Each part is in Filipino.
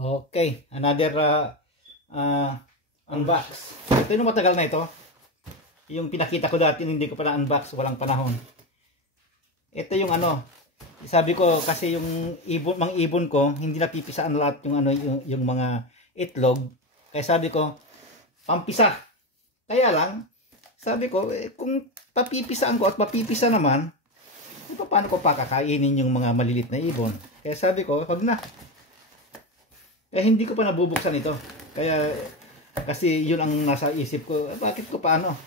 Okay, another unbox. Ito yung matagal na ito. Yung pinakita ko dati, hindi ko pa na-unbox, walang panahon. Ito yung ano, sabi ko kasi yung mga ibon ko, hindi napipisaan lahat yung ano yung mga itlog. Kaya sabi ko, pampisa. Kaya lang, sabi ko, kung papipisaan ko at mapipisa naman, paano ko pakakainin yung mga malilit na ibon? Kaya sabi ko, wag na. Eh hindi ko pa nabubuksan ito. Kaya kasi yun ang nasa isip ko. Bakit ko paano?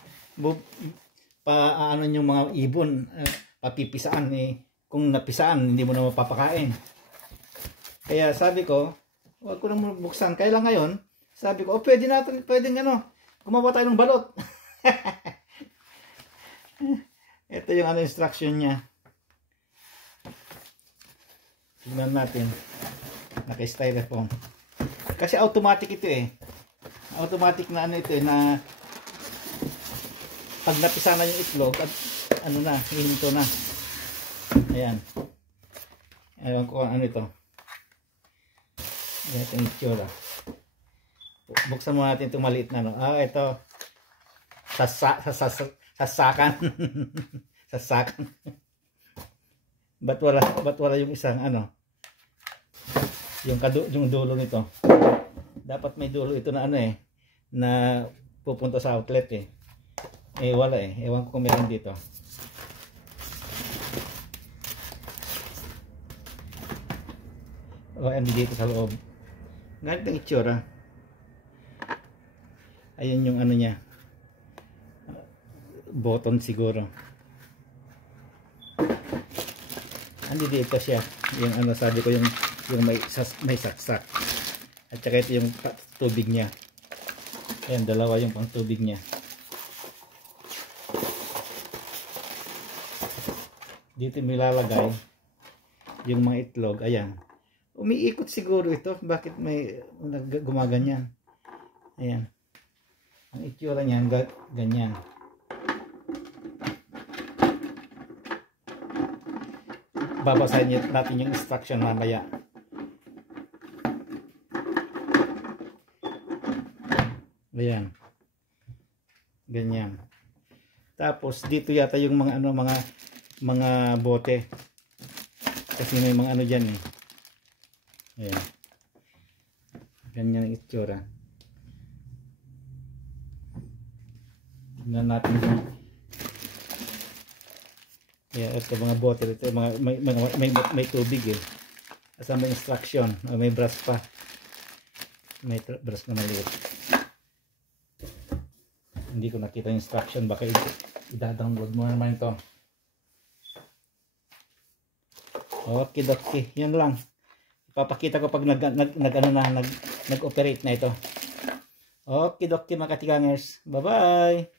Paano yung mga ibon papipisaan eh. Kung napisaan, hindi mo na mapapakain. Kaya sabi ko, wag ko nang buksan. Kaya lang ngayon, sabi ko, pwede natin, pwedeng ano, gumawa tayo ng balot. Ito yung ano instruction niya. Tingnan natin. Naka-styrofoam. Kasi automatic ito eh. Automatic na ano ito eh, na pag napisa na yung itlog at ano na, hihinto na. Ayan. Ewan ko ano ito. Ayan itong itsura. Buksan mo natin itong maliit na no. Ito. Sasakan. Sasakan. Ba't wala yung isang ano? Yung dulo nito. Dapat may dulo ito na ano eh, na pupunta sa outlet eh. Eh wala eh. Ewan ko kung meron dito. O ano dito sa loob. Ganito ang itsura. Ayun yung ano niya. Button siguro. Andi dito siya. Yung ano sabi ko yung may saksak. At saka ito yung tubig niya. Ayan, dalawa yung pang tubig niya. Dito nilalagay yung mga itlog. Ayan. Umiikot siguro ito. Bakit may gumaganyan? Ayan. Ang itsura niyan, ganyan. Babasahin natin yung instruction mamaya. Ayan. Ganyan. Tapos dito yata yung mga ano mga bote. Kasi may mga ano diyan eh. Ayan. Ganyan ang itsura. Tingnan natin. Yeah, ito mga bote ito, may tubig eh. Kasama may instruction, may brush pa. May brush na maliit. Hindi ko nakita yung instruction, baka i-download mo naman ito. Okay, yan lang. Ipapakita ko pag nag-operate na ito. Okay, mga katigangers. Bye-bye.